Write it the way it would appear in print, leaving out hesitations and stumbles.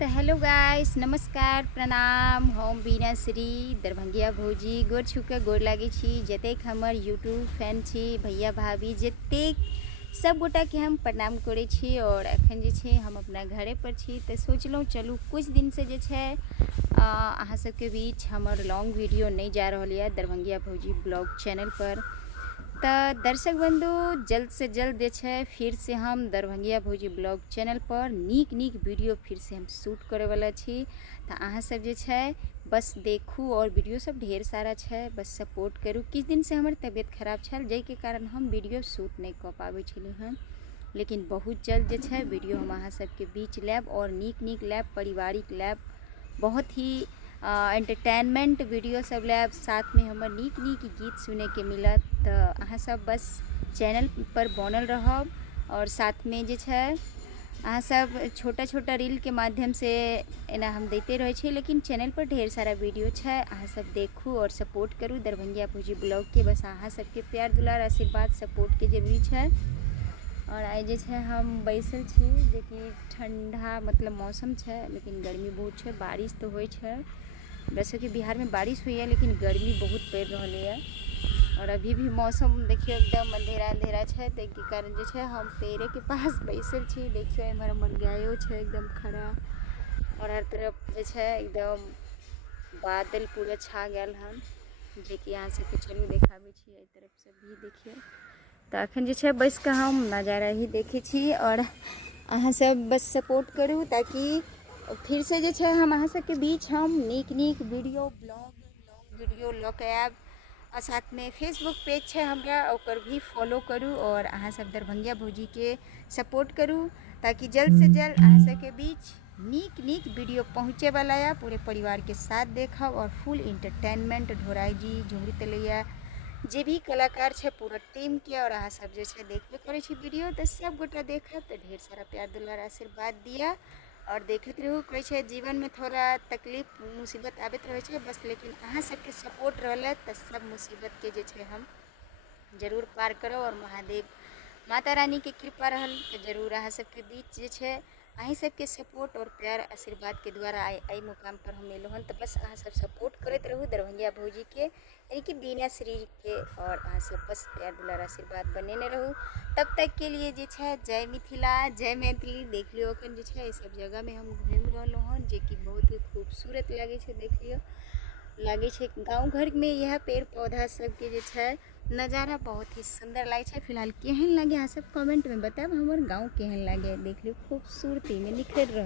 तो hello guys, नमस्कार, प्रणाम। हम बीना श्री दरभंगिया भौजी गोर छुके गोर लागे छी। जतेक हमर यूट्यूब फैन छी, भैया भाभी जतेक सब गोटा के हम प्रणाम करे छी। और एखन जे छै हम अपना घरे पर छी, तो सोचलहुँ चलू कुछ दिन से जे छै अहाँ सबके बीच हमर लॉन्ग वीडियो नहीं जा रहा है दरभंगिया भौजी ब्लॉग चैनल पर। तो दर्शक बंधु, जल्द से जल्द जे छै फिर से हम दरभंगिया भौजी ब्लॉग चैनल पर नीक वीडियो फिर से हम शूट करे वाला छी। तो अहाँ सब जे छै बस देखू, और वीडियो सब ढेर सारा छै, बस सपोर्ट करू। किछ दिन से हमर तबियत खराब छल, जै के कारण हम वीडियो शूट नहीं कऽ पाबै छलहुँ हँ, लेकिन बहुत जल्द जे छै वीडियो हम अहाँ सबके बीच लायब, और नीक लायब, पारिवारिक लायब, बहुत ही एंटरटेनमेंट वीडियो सब लायब। साथ में हमर नीक गीत सुने के मिलत। तो अहाँ सब बस चैनल पर बनल रहब, और साथ में जे छै अहाँ सब छोटा रील के माध्यम से एना हम देते रहे छी, लेकिन चैनल पर ढेर सारा वीडियो छै, अहाँ सब देखू और सपोर्ट करू दरभंगिया भौजी ब्लॉग के। बस अहाँ सबके प्यार दुलार आशीर्वाद सपोर्ट के जरूरी छै। और आई जे छै हम बैसल छी, जे कि ठंडा मतलब मौसम छै, लेकिन गर्मी बहुत छै। बारिश तो होइ छै, वैसे कि बिहार में बारिश हुई है, लेकिन गर्मी बहुत पड़ रही है। और अभी भी मौसम देखियो एकदम अंधेरा छै, ताहि कारण जे छै हम पेड़े के पास बैसल छी। देखियो एम्हर हमर गायो छै एकदम खड़ा, और हर तरफ जे छै एकदम बादल पूरा छा गया हन, जे कि अहाँ सबके चलू देखाबै छी। एहि तरफ से भी देखियो। तो अखन जे छै बैस के हम नज़ारा ही देखे छी, और अहाँ सब बस सपोर्ट करू, ताकि फिर से जे छै हम अहाँ सबके बीच हम नीक वीडियो ब्लॉग लॉन्ग वीडियो लऽ के आयब। और साथ में फेसबुक पेज छै हमरा, ओकर भी फॉलो करू, और अहाँ सब दरभंगिया भौजी के सपोर्ट करू, ताकि जल्द से जल्द अहाँ सबके बीच नीक वीडियो पहुँचे वाला है। पूरे परिवार के साथ देखब, और फुल इंटरटेनमेंट ढोराई जी, झुमरी तलैया, जे भी कलाकार छै पूरा टीम के, और अहाँ सब जे छै देखबे करे छी वीडियो। तो सब गोटा देखब, तो ढेर सारा प्यार दुलार आशीर्वाद दिया, और देखते रहू। कहै छै जीवन में थोड़ा तकलीफ मुसीबत आबैत रहे छै, बस लेकिन अहाँ सबके सपोर्ट रहल तो सब मुसीबत के जे छै हम जरूर पार करो। और महादेव माता रानी के कृपा रहल तो जरूर अहाँ सबके बीच जे छै अहीं सबके सपोर्ट और प्यार आशीर्वाद के द्वारा आई मुकाम पर हम एलहुँ हन। तो बस अहाँ सब सपोर्ट करते रहू दरभंगिया भौजी के, यानी कि बीना श्री के, और अहाँ सब बस प्यार दुलार आशीर्वाद बनेने रहू। तब तक के लिए जे छै जय मिथिला, जय मैथिली। देख लियो अखन जे छै सब जगह में हम घूम रहलहुँ हन, जे कि बहुत ही खूबसूरत लगे छै। देख लियो, लगे छै गाँव घर में यह पेड़ पौधा सबके जे छै नज़ारा बहुत ही सुंदर लगे छै। फिलहाल केहन लगे अहाँ सब कमेंट में बताएब, हमर गाँव केहन लगे। देख लियो खूबसूरती में निखर रह